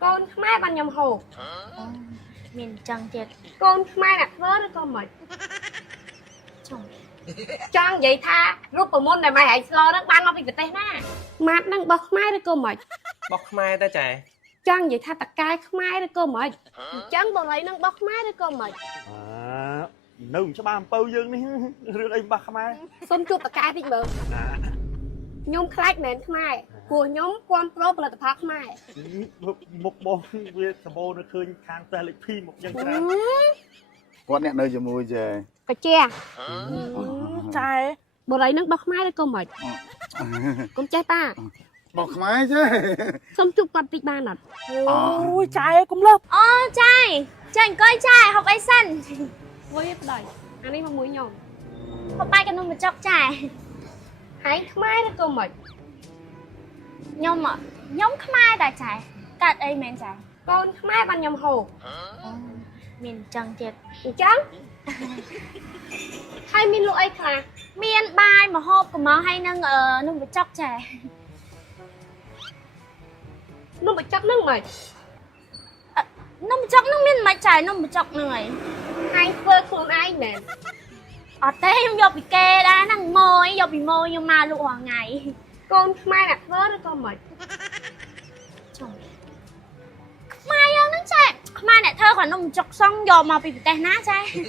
con mai bằng nhầm hồ miền trăng tiệt con mai đặt vớ đó con mệt chồng chọn vậy tha rút vào môn này mày hãy lo nó ban nó bị cái tên á mặt đang bọc mai đó con mệt bọc mai ta chạy chọn vậy tha tạc cai mai đó con mệt chọn bộ lấy đang bọc mai đó con mệt nung cho ba bao dương đi rửa đây bạc mai xôm chụp tạc cai đi bự nhôm khai nền mai của nhóm quan pro là tập phát mai một bộ về sabo nó khơi khang ta lịch phi một nhân ra con nè nơi cho mua về cái che trai bộ lấy đang bọc mai đó con mệt con trai ta bọc máy chứ xôm chụp con tịch ba nè ôi trai cũng lớp trai Chàng coi trai học ai sân với đây anh ấy không muốn nhom học bài cái nông một chọc trai hãy mai đó con mệt nhom ạ nhóm khmai đại trai cắt ấy men trai con mai bằng nhầm hồ miền trăng tiệt trắng hay min lụi ấy khả miền bài mà hộp của máu hay nâng ở nông một chọc trai nó bị chắc nước mày nông một chọc nông miền mày trai nông một chọc người hai phơi khuôn ai nè ở đây nhung vô bị kê đã năng môi vô bị môi nhưng mà lụa hoàng ngày con mai đặt vớ đó con mệt chồng mai ơi nó trai mai này thơ còn nông một chọc xong vô mà bị tè ná trai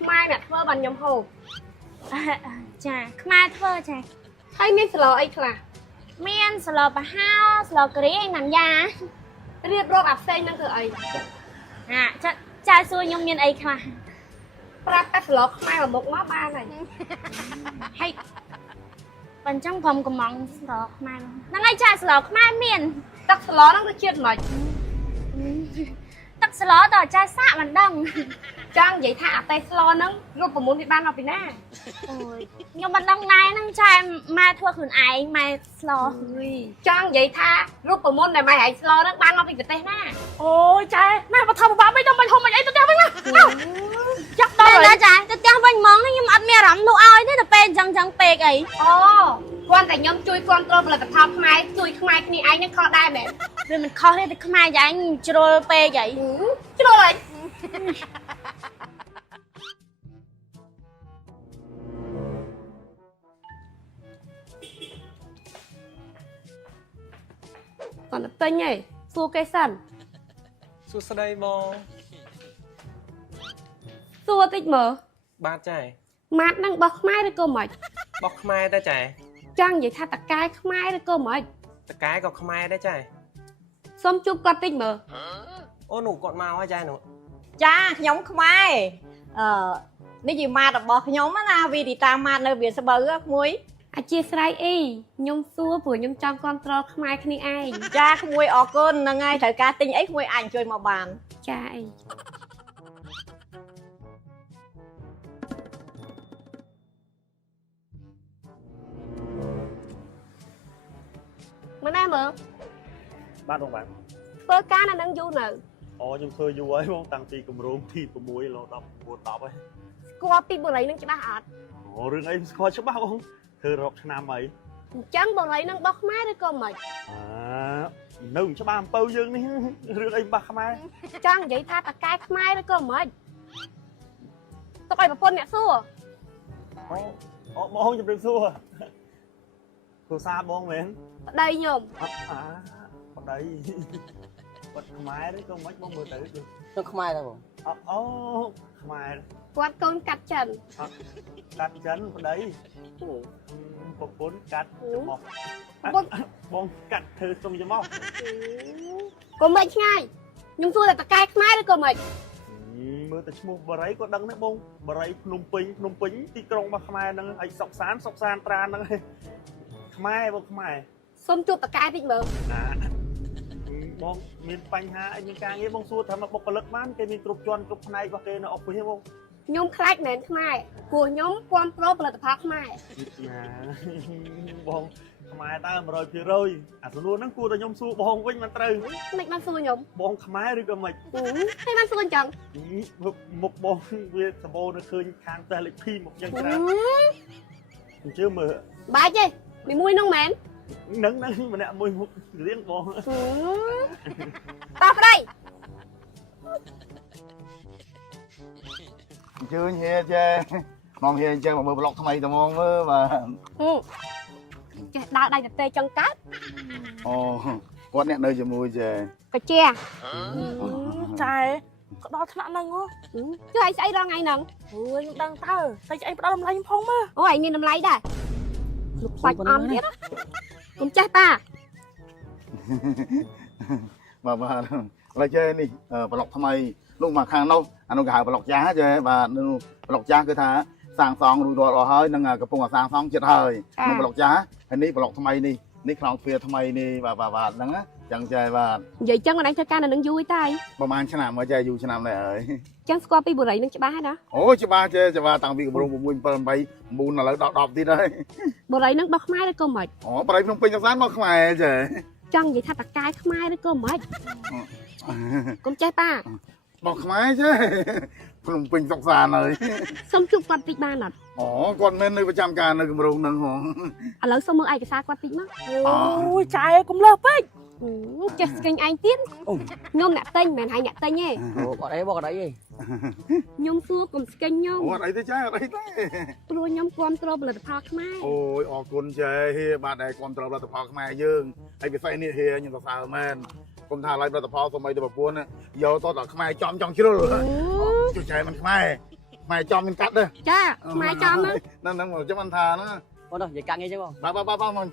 mai đặt vớ bằng nhầm hồ trai mai thơ trai hay min sờ ấy khả miền sờ bà hao sờ cái đấy anh làm da riêng rô áp xe năng thử ấy trai xui nhung miền ấy mà pra tát sờ mai ở một ngõ ba này hay bên trong phòng của mong sờ mai năng ai trai sờ mai miền tát sờ nó cứ chuyện mệt tắc sờ tờ trai xạ bằng đằng trang vậy thả tay sờ nó rút vào muốn bị ban nào bị na nhưng bằng đằng này năng trai mai thua khử ai mai sờ trang vậy tha rút vào môn này mày hãy sờ nó ban nào bị cái tên na ôi trai mai mà thầm bà bây giờ mình không mày ấy tao đeo với nó chắc đây là trai tao đeo với món nhưng mà ăn mẹ rắm đủ ai thế là pen chẳng chẳng pek ấy quan tại nhóm chui con trâu là tập thao mai chui mai cái này anh nó kho đai mẹ vì mình khó thế thì mai vậy anh trôi pe vậy chứ đâu rồi còn tên nhỉ xua cây sần Su đây mò xua tích mở ba chạy mặt đang bọc mai được cơ mệt bọc mai ta chạy trang vậy tha tạc cai mai được cơ mệt ta cái còn mai đấy chạy xôm chụp con tích mở ô nụ còn màu hay chạy nụ ចាខ្ញុំខ្មែរនេះជាម៉ាតរបស់ខ្ញុំណាវីទីតាម៉ាតនៅវាស្បូវក្មួយ អាជាស្រ័យអីខ្ញុំសួរព្រោះខ្ញុំចង់គ្រប់គ្រងខ្មែរគ្នាឯង ចាក្មួយអរគុណហ្នឹងហើយត្រូវការទិញអីក្មួយអាចជួយមកបាន ចាអីមកណែមើល bạn không bạn ធ្វើការនៅនឹងយូរនៅ ខ្ញុំធ្វើយូរហើយបងតាំងពីគម្រោងទី6លោ10 9 10ហើយ ស្គាល់ពីបរិយនឹងច្បាស់អត់ រឿងអីស្គាល់ច្បាស់បងធ្វើរកឆ្នាំអី អញ្ចឹងបរិយនឹងរបស់ខ្មែរឬក៏មិន nung cho ba bao dương đi rửa đây bạc mai ចង់និយាយថាតកែខ្មែរឬក៏មិនទុកឲ្យប្រពន្ធអ្នកសួរ បងជម្រាបសួរគ្រូសាបងមែន ប្តីខ្ញុំ ប្តីគាត់ខ្មែរទេក៏មិនបងមើលទៅ nó không ai đâu អូខ្មែរ គាត់កូនកាត់ចិន កាត់ចិនប្តីប្រពន្ធកាត់ចំមក ប្រពន្ធ បងកាត់ធ្វើសុំចំមក ក៏មិនឆ្ងាយខ្ញុំសួរតែតកែខ្មែរឬក៏មិន មើលតែឈ្មោះបរិយក៏ដឹងដែរបងបរិយភ្នំពេញទីក្រុងរបស់ខ្មែរហ្នឹងឲ្យសុកសានត្រានហ្នឹងខ្មែរបងខ្មែរ សុំជួបតកែតិចមើល បងមានបញ្ហាអីមានការងារបងសួរថាមកបុគ្គលិកបានគេមានគ្រប់ជាន់គ្រប់ផ្នែករបស់គេនៅអុកវិញបង ខ្ញុំខ្លាចមែនខ្មែរព្រោះខ្ញុំគ្រប់គ្រងផលិតផលខ្មែរ បងខ្មែរតើ 100% អាសំណួរហ្នឹងគួរតែខ្ញុំសួរបងវិញមិនត្រូវ មិនបានសួរខ្ញុំ បងខ្មែរឬក៏មិន ហើយបានសួរអញ្ចឹង មុខបងវាសម្បូរនៅឃើញខាងតេលិភីមកយ៉ាងច្រើនអញ្ជើញមើល បាច់ទេមីមួយនោះមែន នឹងម្នាក់មួយមុខរៀងបង តោះប្តី ជឿហៀចេះមកហៀចេះមកមើលប្លុកថ្មីត្មងមើលបាទ ចេះដើរដៃទៅទេចង់កើត អូគាត់អ្នកនៅជាមួយចេះ កាជា ចែក៏ដល់ថ្នាក់ហ្នឹងហ៎ ជឿអីស្អីដល់ថ្ងៃហ្នឹង អូយខ្ញុំដឹងតើតែឯងផ្ដល់តម្លៃខ្ញុំផងមើល អូឯងមានតម្លៃដែរលោកបាច់អន់ទៀតកុំចេះតា បាទបាទឡើយចេះនេះប្លុកថ្មីលោកមកខាងនោះអានោះគេហៅប្លុកចាស់ចេះបាទនោះប្លុកចាស់គឺថាសាងសង់រួចរាល់អស់ហើយនឹងកំពុងតែសាងសង់ចិត្តហើយនោះប្លុកចាស់ហើយនេះប្លុកថ្មីនេះខ្លោងទ្វារថ្មីនេះបាទហ្នឹងណាចឹងចេះបាទ និយាយចឹងមិនឯងធ្វើការនៅនឹងយូរទេ ប្រហែលឆ្នាំមកចេះយូរឆ្នាំដែរហើយ ចឹងស្គាល់ពីបុរីនឹងច្បាស់ហើយណា អូច្បាស់ចេះច្បាស់តាំងពីកម្រង6 7 8 9ឥឡូវដល់10ទៀតហើយ បុរីនឹងរបស់ខ្មែរឬក៏មិន អូប្រៃភ្នំពេញសំសានមកខ្មែរចេះ ចង់និយាយថាតកាយខ្មែរឬក៏មិនកុំចេះតា មកខ្មែរចេះភ្នំពេញសុកសានហើយ សុំជួបគាត់តិចបានអត់ អូគាត់មិននៅប្រចាំការនៅកម្រងហ្នឹងហ៎ ឥឡូវសុំមើលឯកសារគាត់តិចមក អូយចែកុំលើសពេក ចេះស្គែងឯងទៀតខ្ញុំអ្នកទិញមិនមែនហើយអ្នកទិញទេ អូគាត់អីបងគាត់អី ខ្ញុំសួរកុំស្គែងខ្ញុំ អូអត់អីទេចេះអត់អីទេ ព្រោះខ្ញុំគ្រប់គ្រងផលិតផលខ្មែរ អូយអរគុណចេះបាទដែលគ្រប់ត្រផលិតផលខ្មែរយើងហើយពិសេសនេះខ្ញុំសរសើរមែនគុំថាឡើយផលិតផលសម័យទៅប្រពន្ធយកទៅដល់ខ្មែរចំចង់ជ្រុលជួយចែមិនខ្មែរចំមិនកាត់ទេ ចាខ្មែរចំហ្នឹង ហ្នឹងមកចាំមិនថាណា បងដល់និយាយកាំងអីចឹងបង បាទមក